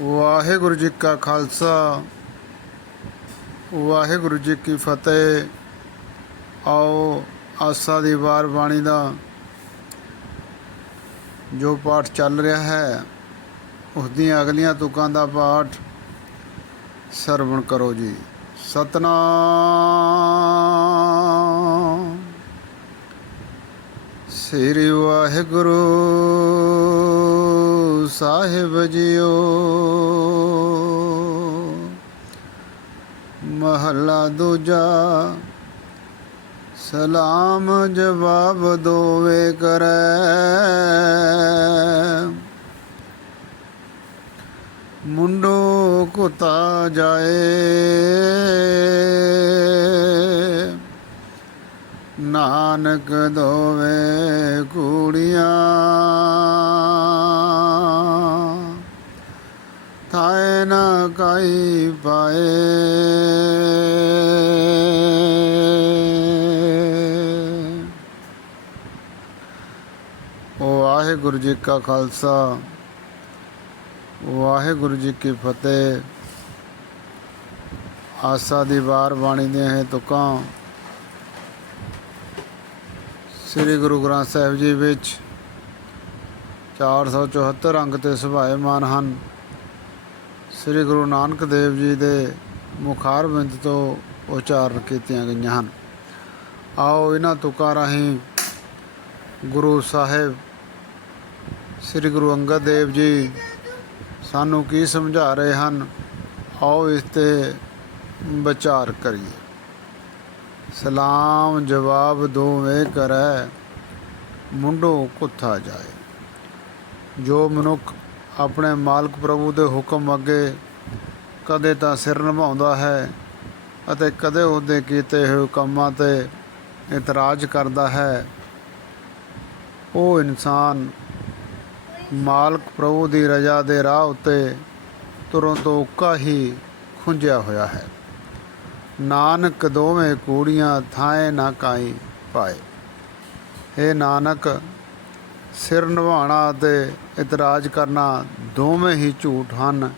ਵਾਹਿਗੁਰੂ ਜੀ ਕਾ ਖਾਲਸਾ, ਵਾਹਿਗੁਰੂ ਜੀ ਕੀ ਫਤਿਹ। ਆਓ ਆਸਾ ਦੀ ਵਾਰ ਬਾਣੀ ਦਾ ਜੋ ਪਾਠ ਚੱਲ ਰਿਹਾ ਹੈ ਉਸ ਦੀਆਂ ਅਗਲੀਆਂ ਤੁਕਾਂ ਦਾ ਪਾਠ ਸਰਵਣ ਕਰੋ ਜੀ। ਸਤਨਾਮ। ਸ੍ਰੀ ਵਾਹਿਗੁਰੂ ਸਾਹਿਬ ਜੀਓ। ਮਹਲਾ ਦੂਜਾ ਸਲਾਮ ਜਵਾਬ ਦੋਵੇ ਕਰੈ। ਮੁੰਡੋ ਕੁਤਾ ਜਾਏ। ਨਾਨਕ ਦੋਵੇ ਕੂੜੀਆਂ। ਥਾਏ ਨਾ ਕਾਈ ਪਾਏ। ਵਾਹਿਗੁਰੂ ਜੀ ਕਾ ਖਾਲਸਾ ਵਾਹਿਗੁਰੂ ਜੀ ਕੀ ਫਤਿਹ। ਆਸਾ ਦੀ ਵਾਰ ਬਾਣੀ ਦੇ ਹੈ ਤੁਕਾਂ। ਸ੍ਰੀ ਗੁਰੂ ਗ੍ਰੰਥ ਸਾਹਿਬ ਜੀ ਵਿੱਚ 474 ਅੰਗ ਤੇ ਸੁਭਾਏਮਾਨ ਹਨ। ਸ੍ਰੀ ਗੁਰੂ ਨਾਨਕ ਦੇਵ ਜੀ ਦੇ ਮੁਖਾਰ ਬਿੰਦ ਤੋਂ ਉਚਾਰਨ ਕੀਤੀਆਂ ਗਈਆਂ ਹਨ। ਆਓ ਇਹਨਾਂ ਤੁਕਾਂ ਰਾਹੀਂ ਗੁਰੂ ਸਾਹਿਬ ਸ੍ਰੀ ਗੁਰੂ ਅੰਗਦ ਦੇਵ ਜੀ ਸਾਨੂੰ ਕੀ ਸਮਝਾ ਰਹੇ ਹਨ, ਆਓ ਇਸ ਤੇ ਵਿਚਾਰ ਕਰੀਏ। ਸਲਾਮ ਜਵਾਬ ਦੋਵੇਂ ਕਰੈ, ਮੁੰਡੋ ਕੁੱਥਾ ਜਾਏ। ਜੋ ਮਨੁੱਖ ਆਪਣੇ ਮਾਲਕ ਪ੍ਰਭੂ ਦੇ ਹੁਕਮ ਅੱਗੇ ਕਦੇ ਤਾਂ ਸਿਰ ਨਿਭਾਉਂਦਾ ਹੈ ਅਤੇ ਕਦੇ ਉਹਦੇ ਕੀਤੇ ਹੋਏ ਕੰਮਾਂ ਤੇ ਇਤਰਾਜ਼ ਕਰਦਾ ਹੈ। ਉਹ ਇਨਸਾਨ ਮਾਲਕ ਪ੍ਰਭੂ ਦੀ ਰਜ਼ਾ ਦੇ ਰਾਹ ਉੱਤੇ ਤੁਰੋਂ ਤੋਂ ਉੱਕਾ ਹੀ ਖੁੰਝਿਆ ਹੋਇਆ ਹੈ। ਨਾਨਕ ਦੋਵੇਂ ਕੂੜੀਆਂ ਥਾਏ ਨਾ ਕਾਈ ਪਾਏ। ਇਹ ਨਾਨਕ ਸਿਰ ਨਿਭਾਉਣਾ ਅਤੇ ਇਤਰਾਜ਼ ਕਰਨਾ ਦੋਵੇਂ ਹੀ ਝੂਠ ਹਨ।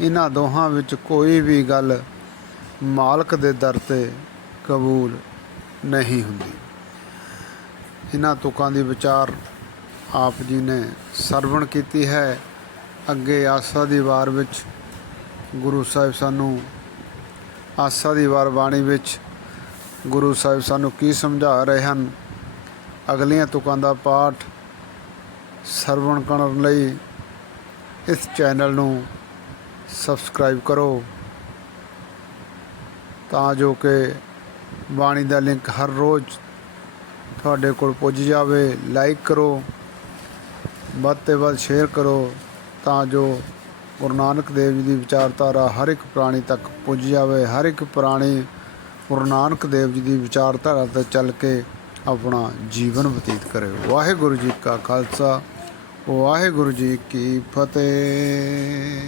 ਇਹਨਾਂ ਦੋਹਾਂ ਵਿੱਚ ਕੋਈ ਵੀ ਗੱਲ ਮਾਲਕ ਦੇ ਦਰ ਤੇ ਕਬੂਲ ਨਹੀਂ ਹੁੰਦੀ। ਇਹਨਾਂ ਤੁਕਾਂ ਦੀ ਵਿਚਾਰ ਆਪ ਜੀ ਨੇ ਸਰਵਣ ਕੀਤੀ ਹੈ। ਅੱਗੇ ਆਸਾ ਦੀ ਵਾਰ ਵਿੱਚ ਗੁਰੂ ਸਾਹਿਬ ਸਾਨੂੰ ਆਸਾ ਦੀ ਵਾਰ ਬਾਣੀ ਵਿੱਚ ਗੁਰੂ ਸਾਹਿਬ ਸਾਨੂੰ ਕੀ ਸਮਝਾ ਰਹੇ ਹਨ? ਅਗਲੀਆਂ ਤੁਕਾਂ ਦਾ ਪਾਠ ਸਰਵਣ ਕਰਨ ਲਈ ਇਸ ਚੈਨਲ ਨੂੰ ਸਬਸਕ੍ਰਾਈਬ ਕਰੋ ਤਾਂ ਜੋ ਕਿ ਬਾਣੀ ਦਾ ਲਿੰਕ ਹਰ ਰੋਜ਼ ਤੁਹਾਡੇ ਕੋਲ ਪੁੱਜ ਜਾਵੇ। ਲਾਈਕ ਕਰੋ, ਵੱਧ ਤੋਂ ਵੱਧ ਸ਼ੇਅਰ ਕਰੋ ਤਾਂ ਜੋ ਗੁਰੂ ਨਾਨਕ ਦੇਵ ਜੀ ਦੀ ਵਿਚਾਰਧਾਰਾ ਹਰ ਇੱਕ ਪ੍ਰਾਣੀ ਤੱਕ ਪੁੱਜ ਜਾਵੇ। ਹਰ ਇੱਕ ਪ੍ਰਾਣੀ ਗੁਰੂ ਨਾਨਕ ਦੇਵ ਜੀ ਦੀ ਵਿਚਾਰਧਾਰਾ ਤੇ ਚੱਲ ਕੇ ਆਪਣਾ ਜੀਵਨ ਬਤੀਤ ਕਰੇ। ਵਾਹਿਗੁਰੂ ਜੀ ਕਾ ਖਾਲਸਾ। ਵਾਹਿਗੁਰੂ ਜੀ ਕੀ ਫਤਿਹ।